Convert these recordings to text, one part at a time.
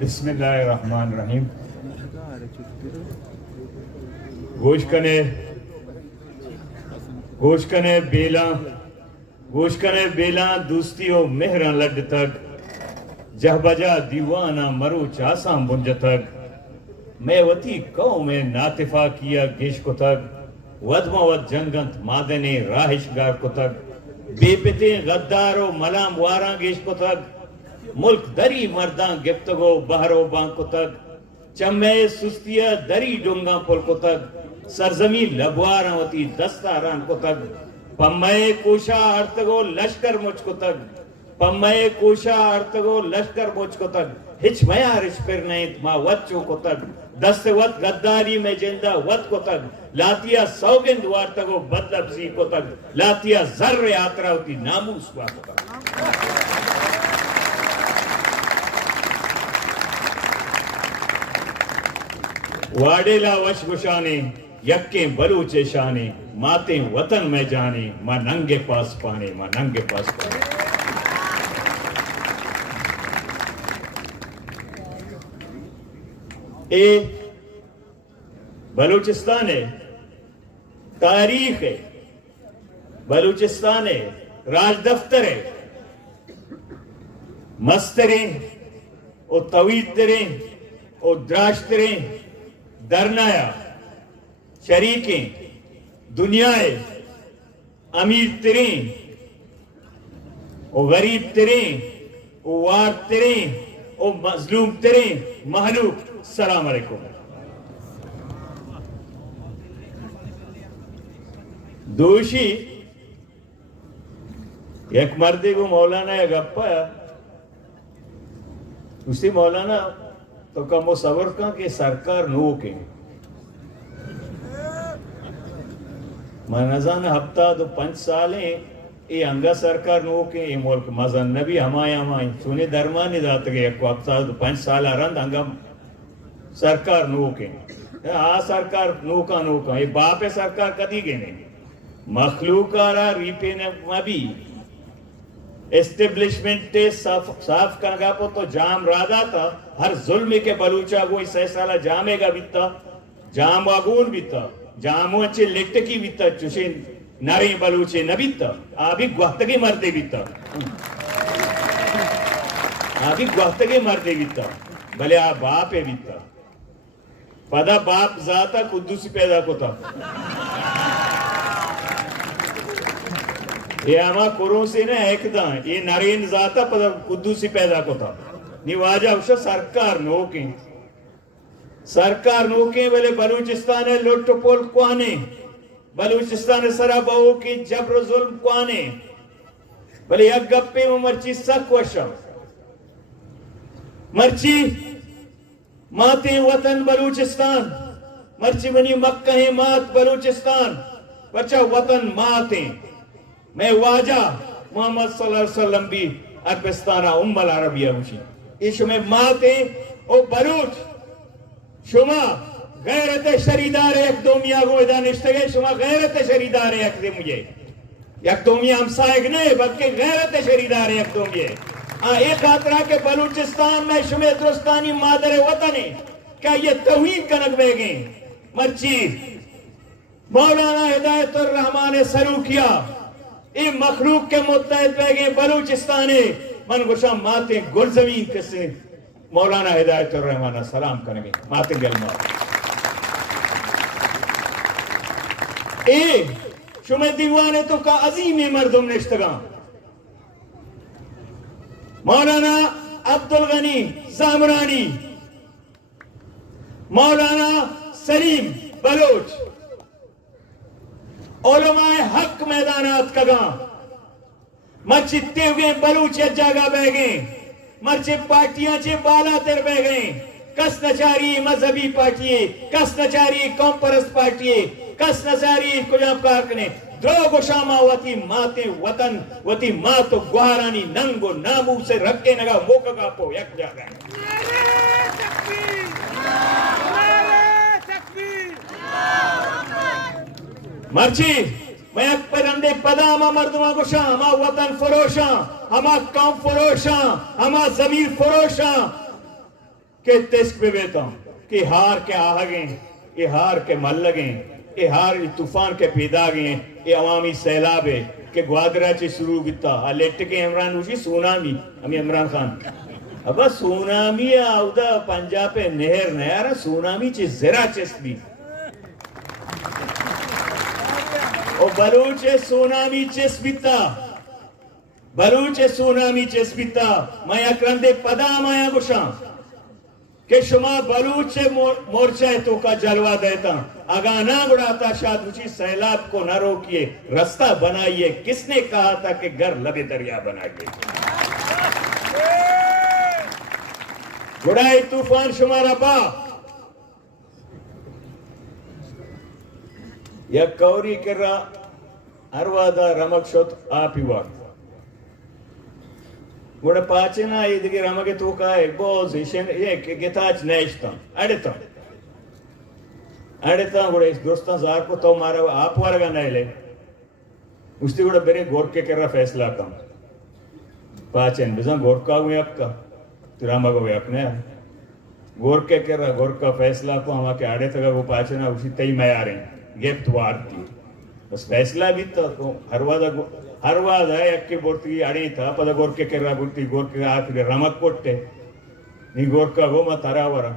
बिस्मिल्लाहिर्रहमानिर्रहीम। गोशकने बेला दोस्तियों मेहरा लड तक जहबजा दीवाना मरु चासा मुंज तक मैं वती कौ में नातिफा किया गेश को तक वदमवत जंगंत मादने राहिशगार को तक बेपिते गद्दारो मलाम वारा गेश को तक मुल्क दरी मर्दा गिफ्तगो बहरो बांग को तक चम्मे सुस्तिया दरी डोंगा पुल को तक सरजमी लबवारावती दस्तारान को तक पम्मय कोशा अर्थगो लश्कर मुझको तक पम्मय कोशा अर्थगो लश्कर मुझको तक हिच मया रिच फिर नहीं मा वच्चो को तक दस्त वत गद्दारी में जिंदा वत को तक लातिया सौगिंद वार्तगो बदलफ्जी को तक लातिया जर्र यात्रावती नामूस को तक वाडेला वश गुशाने यक्के बलूचे शाने माते वतन में जाने मां नंगे पास पाने मां नंगे पास पाने। ए बलूचिस्तान है, तारीख है, बलूचिस्तान है, राज दफ्तर है, मस्तरे और तवीद तरे और द्राश तरे दरनाया शरीकें दुनियाए अमीर तरे और गरीब तरे और वार तरे और मजलूम तरे महलूक सलाम अलैकुम। दोषी एक मर्दे को मौलाना या गप्पा उसी मौलाना तो कम वो सबर का कि सरकार नो के मनजान हफ्ता तो 5 साल है ये अंगा सरकार नो के ये मुल्क मजन नबी हमाय हमाय सुने दरमान जात के एक हफ्ता तो 5 साल आरंद अंगा सरकार नो के आ सरकार नो का ये बाप है सरकार कदी के नहीं मखलूकारा रीपे ने मबी एस्टेब्लिशमेंट ते साफ कनगा पो तो जाम राधा था हर जुल्म के बलूचा वो इस साला जामेगा बिता जाम वागून बिता जामो अच्छे लेट की बिता चुशे नारी बलूचे न बिता आभी ग्वाहतगे मरते बिता आभी ग्वाहतगे मरते बिता भले आ बाप है बिता पदा बाप जाता कुद्दूसी पैदा को था ये आमा कोरों से ना एकदा ये नरेन जाता पद कुद्दूसी पैदा को था निवाजा उस सरकार नोके वाले बलूचिस्तान है लोटोपोल क्वाने बलूचिस्तान सराबाओ की जबर जुल्म क्वाने भले एक गप्पे में मर्ची सक वशम मर्ची माते वतन बलूचिस्तान मर्ची बनी मक्का है मात बलूचिस्तान बच्चा वतन माते मैं वाजा मोहम्मद सल्लल्लाहु अलैहि वसल्लम भी अरबिस्ताना उम्मल अरबिया मुशी इश में माते ओ बलूच शुमा गैरत शरीदार एक दोमिया गोदा निश्तगे शुमा गैरत शरीदार एक दे मुझे एक दोमिया हमसायक नहीं बल्कि गैरत शरीदार एक दोमिया आ एक खातरा के बलूचिस्तान में शुमे दुरुस्तानी मादर वतन है क्या ये तौहीद कनक बेगे मर्ची मौलाना हिदायतुर रहमान ने सरू किया ये मखलूक के मुत्तहद बेगे बलूचिस्तान है मन गुशा माते गुलजमीन किसे मौलाना हिदायतुर रहमान सलाम करेंगे माते गलमा ए शुमे दीवाने तो का अजीम मर्दुम निश्तगा मौलाना अब्दुल गनी जामरानी मौलाना सलीम बलोच ओलमाए हक मैदानात कगा मर्चिते हुए बलूच जागा बह गए मर्चे पार्टियां चे बाला तर बह गए कस नचारी मजहबी पार्टी कस नचारी कॉम्परस पार्टी कस नचारी कुजाब कारकने द्रो गोशामा वती माते वतन वती मातो गुहारानी नंगो नामू से रखे नगा मोका का पो यक जागा मर्ची मैं परंदे पदा हमा मर्दमा गोशा हमा वतन फरोशा हमा कौम फरोशा हमा जमीर फरोशा के तिस्क पे बेता कि हार के आहगे ये हार के मल लगे ये हार तूफान के पैदा गए ये अवामी सैलाब है के ग्वादरा चे शुरू किता लेट के इमरान उसी सुनामी हमें इमरान खान अब सुनामी आउदा पंजाब पे नहर नयारा सुनामी चे जरा चस्बी और बलूच सुनामी चस्बिता बलूच सुनामी चस्बिता माया क्रंदे पदा माया गुशा के शुमा बलूच मोर्चा तो का जलवा देता अगाना उड़ाता शायद उसी सैलाब को न रोकिए रास्ता बनाइए किसने कहा था कि घर लबे दरिया बनाइए गुड़ाई तूफान शुमारा बा या कौरी कर रहा अरवादा रमक शोत आप ही वाक गुड़ा पाचना इधर रमके तो का है बहुत ये गिताच नेश्ता अड़ता गुड़ा इस दोस्ता जार को तो मारा आप वारगा नहीं ले उससे गुड़ा बेरे गोर के कर रहा फैसला कम पाचन बिज़ा गोर का हुए आपका तिरामा को हुए अपने गोर के कर रहा गोर का फैसला को हम आके आड़े तक वो पाचना उसी तई में आ रहे हैं गेप्त वार थी बस फैसला भी तो हर वादा यक्के बोर्ती आड़ी था पद गोर के कर रहा बोर्ती गोर के आखिर रमक कोट्टे नी गोर का वो मत तरा वरा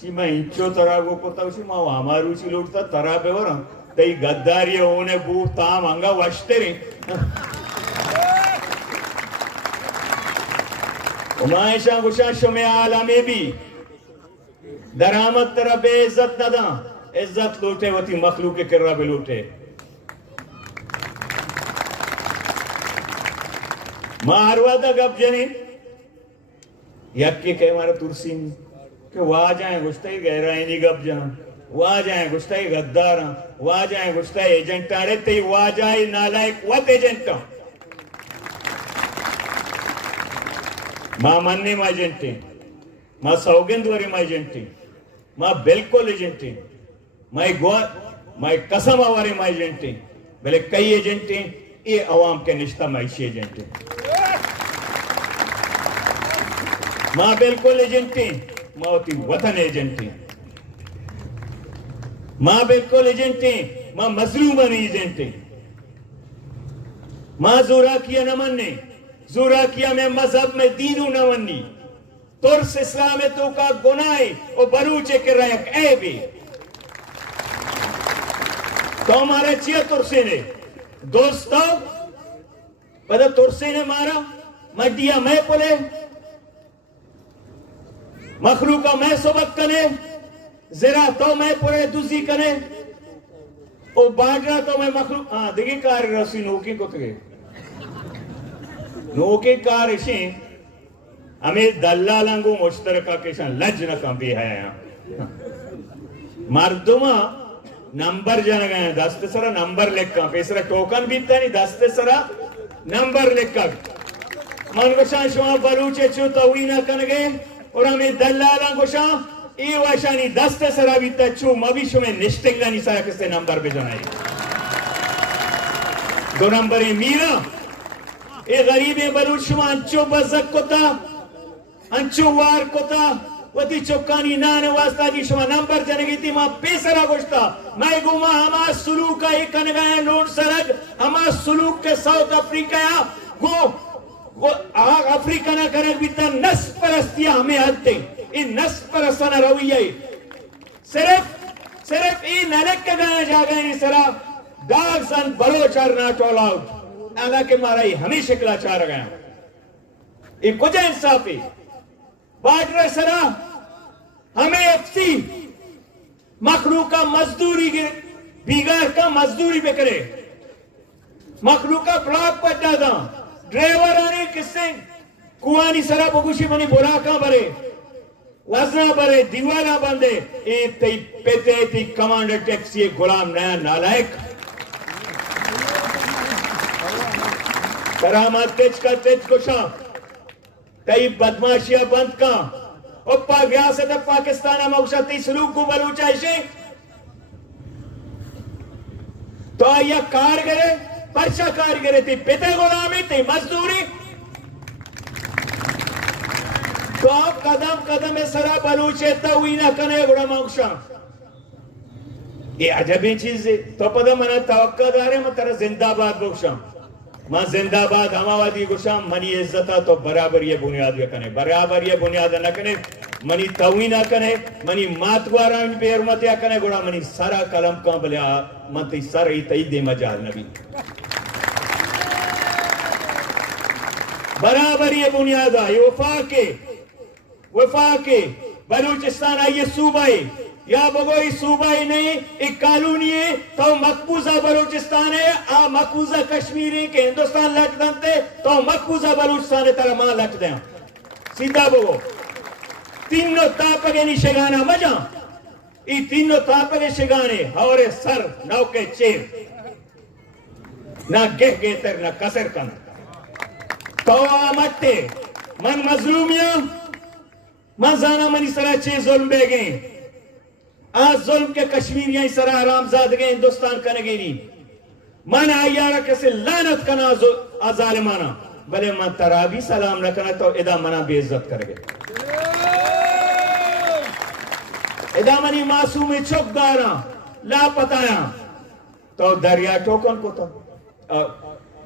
सीमा इंचो तरा गो को तब सीमा हमारू सी लूटता तरा पे वरा तई गद्दारी होने बू ताम अंगा वश्ते रे उमाइशा गुशा शुमे आलमे भी दरामत तरह बेइज्जत नदा इज्जत लूटे वती मखलूक के कर्रा पे लूटे मारवादा गप जने यक्के के मारा तुरसी के वहा जाए गुस्ताई गहराई नहीं गप जन वहा जाए गुस्ताई गद्दार वहा जाए गुस्ताई एजेंट आड़े ते वहा जाए नालायक वत एजेंट मां मन्ने मा एजेंट मां सौगंधवरी मा एजेंट मां बिल्कुल एजेंट मां कसम वारे मा एजेंट भले कई एजेंट ये अवाम के निश्ता माइशी एजेंट मां बिल्कुल एजेंट मां होती वतन एजेंट मां बिल्कुल एजेंट मां मजलूमन एजेंट मां जोराकिया न मन्ने जोराकिया में मजहब में दीनू न वन्नी तुर्स इस्लाम में तो का गुनाह और बलूचे के रयक ए भी तो हमारे चिया तुरसे ने दोस्तों पता तुरसे ने मारा मडिया मैं पुले मखलूका मैं सोबत कने जरा तो मैं पुरे दूसरी कने ओ बाजरा तो मैं मखलूक हाँ देखिए कार रसी नोकी को तगे नोके कार इसे हमें दल्लालंगो मुश्तरका के शन लज न कंपी है मर्दुमा नंबर जन गए दस्ते सरा नंबर लेक्का पेसरा टोकन बीतता नहीं दस्ते सरा नंबर लेक्का मन को शांशुआ बलूचे चु तवी ना कन गए और हमें दल्लाला को शां ये वाशानी दस्ते सरा बीतता चु मविशु में निश्चिंगा निसाया किससे नंबर पे जनाई दो नंबर है मीरा ये गरीबे बलूचुमा अंचो बज़क कोता अंचो वार कोता वती चौकानी नाने वास्ता जी शुमा नंबर जनेगी थी मां पेसरा गोश्ता मैं गुमा हमा सुलूक का एक कनगाए लोड सरग हमा सुलूक के साउथ अफ्रीका या वो अफ्रीका ना करक बीता नस परस्तिया हमें हदते इन नस परस्तना रवैया सिर्फ इन नलक के गाया जा गए इन सरा दाग सन बलोचर ना टोल आउट आला के मारा ही हमें शिकला चार गया ये कुछ इंसाफी बाटरे सरा हमें एफसी मखलूक का मजदूरी बिगाड़ का मजदूरी पे करे मखलूक का ब्लॉक पट्टा था ड्राइवर आने किससे कुआनी सरा बगुशी मनी बोला का भरे वजना भरे दीवाना बंदे ए तई पेते ती कमांडर टैक्सी गुलाम नया नालायक करामत तेज का तेज कुशा कई बदमाशियां बंद का उप्पा गया से तब पाकिस्तान मौशती सलूक को बलूचाइशे तो या कारगरे परशा कारगरे थी पिते गुलामी थी मजदूरी तो आप कदम कदम सरा बलूचे हुई ना कने गुड़ा मौक्षा ये अजबी चीज है तो पदा मना तवक्कादार है मैं तेरा जिंदाबाद बोक्षा मां जिंदाबाद हमावादी गुशा मनी इज्जता तो बराबर ये बुनियाद वे कने बराबर ये बुनियाद न कने मनी तवी ना कने मनी मातवारा इन पे हरमत या कने गुड़ा मनी सारा कलम का बले मत सर ही तई दे मजाल नबी बराबर ये बुनियाद है वफा के बलूचिस्तान आइए सूबाई या बगोई सूबाई नहीं एक कानूनी है तो मकबूजा बलूचिस्तान है आ मकबूजा कश्मीर के हिंदुस्तान लट दंते तो मकबूजा बलूचिस्तान तरह मां लट दे सीधा बगो तीनों तापगे निशगाना मजा ई तीनों तापगे शिगाने हवरे सर नौके चेर ना गेह तर ना कसर कन तो मट्टे मन मजलूमिया मजाना मनी सरा चे जुल्म बेगे आज जुल्म के कश्मीरियां सरा आरामजाद गए हिंदुस्तान कने गई नहीं मन आयारा कैसे लानत कना आजालिमाना भले मन तराबी सलाम न करना तो इदा मना बेइज्जत करेंगे इदा मनी मासूम चौकदारा लापताया तो दरिया टोकन को तो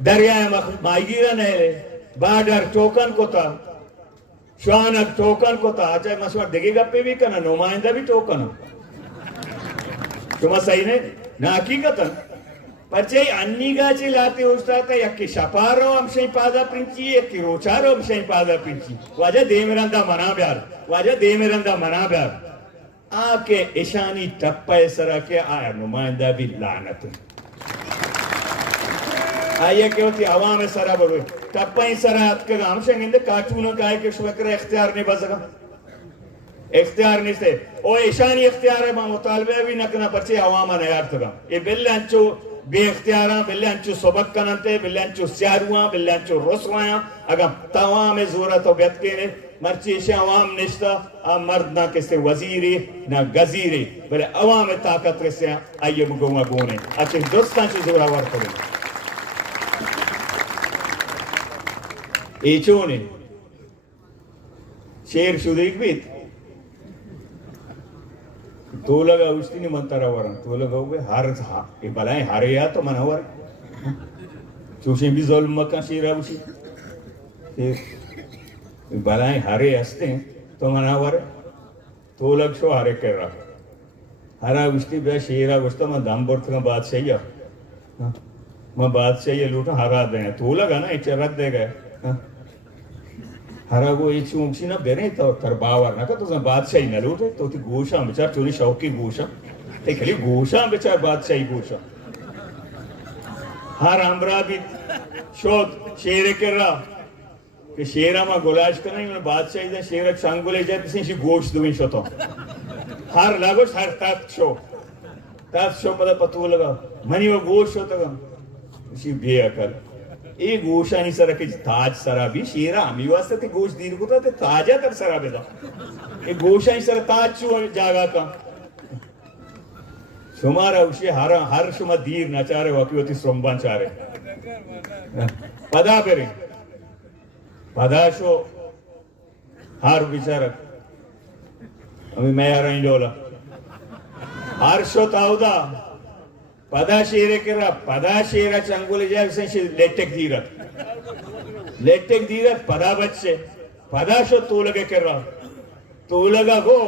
दरिया माईगीरा नहीं बाडर टोकन को था शानक टोकन को था अच्छा मसवा देखेगा पे भी करना नुमाइंदा भी टोकन तुम सही ने ना हकीकत पचे अन्नी गाची लाते उस्ता था यक्की शपारो अंशे पादा प्रिंची यक्की रोचारो अंशे पादा प्रिंची वाजा देमरंदा मना ब्यार आके ईशानी टप्पा सरा के आया नुमाइंदा भी लानत आइए क्या होती आवाम सरा बोलो टप्पा सरा के गांव से इंदे कार्टून का है कि शुक्र इख्तियार नहीं बजगा इख्तियार नहीं से ओ ईशानी इख्तियार है मुतालबे भी नकना पर्चे आवाम ने यार तगा ये बिल्लांचो बे इख्तियारा बिल्लांचो सबक कनते बिल्लांचो स्यारुआ बिल्लांचो रोसवाया अगर तमाम जरूरत हो बेत के ने मर्ची से आवाम निश्ता आ मर्द ना किसे वजीरी ना गजीरी बले आवाम ताकत से आइए मुगवा गोने अच्छे दोस्तां से जोरावर करें एचोने शेर शुदेक बीत तो लगा उस्ती नहीं मनता रहा वरन तो लगा हुए हार ये बलाएं हारे या तो मनावर चूषे भी ज़ुल्म का शेरा उसी बलाएं हारे हंसते हैं तो मनावर तो लग शो हारे कर रहा हरा उस्ती बे शेरा उस्ता मैं दामबोर्ड का बादशाही है मैं बादशाही लूटा हरा दे तो लगा ना एक रद्द दे गए हरागो ये चूंची ना बेरे तो तरबावर ना का तो बादशाही न लूटे तो ती गोशा बेचार चोरी शौकी गोशा ते खली गोशा बेचार बादशाही गोशा हर हमरा भी शोध शेरे कर रहा कि शेरा मा गुलाश करना ही बादशाही दे शेरा चांगुले जाए किसी गोश दुइन शोतो हर लागोश हर तात शो पता लगा मनी वो गोश होता का उसी बेअकल ए गोशानी सरा के ताज सरा भी शेरा आमी वास्ते ते गोश दीर को ते ताजा तर सरा बेदा ए गोशानी सरा ताज चो जागा का शुमारा उसे हर शुमा दीर नचारे वकीवती सोमबान चारे पदा बेरे पदा शो हर विचारक अभी मैं यार नहीं डोला हर शो ताउदा पदा शेरा चंगुले जाए से लेटेक दीरत पदा बच्चे पदा शो तो लगे कर रहा तो लगा गो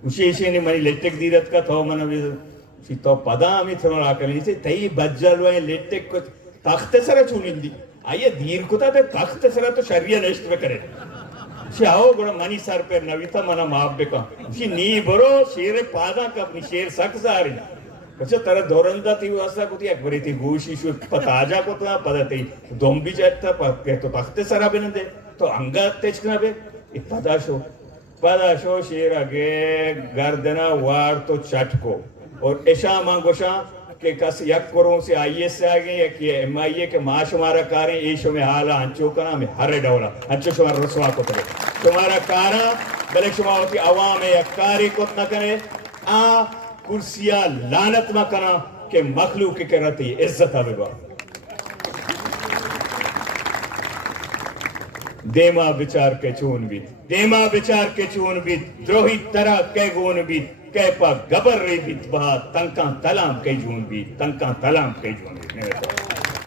उसी ने मनी लेटेक दीरत का तो मन भी तो पदा आम्ही थोड़ा आकली से तई बज्जल वय लेटेक को तख्त सरा चुनिंदी आये दीर को ते तख्त सरा तो शरिया नष्ट में करे आओ गुण मनी सर पे नविता मना माप बेका उसी नी बरो शेरे पादा का अपनी शेर सक सारी अच्छा तरह धोरंदा थी वास्ता को थी अकबरी थी गोशी शु पताजा को तो पदती दोंबी जाता पक्के तो तख्ते सरा बिनंदे तो अंगा तेज कना बे पदा शो शेर आगे गर्दना वार तो चटको और ऐशा मांगोशा के कस यक करों से आईएस से आगे या कि एमआईए के माश हमारा कारें ऐशो में हाला अंचो कना में हरे डोला अंचो शुमार रसवा को तरे तुम्हारा कारा बले शुमावती आवाम है यकारी को न करे आ कुर्सिया लानत मा कना के मखलूक के रहती इज्जत आवेगा देमा विचार के चून बीत देमा विचार के चून बीत द्रोही तरह के गोन बीत के पा गबर रे बीत बहा तंका तलाम के जून बीत तंका तलाम के जून बीत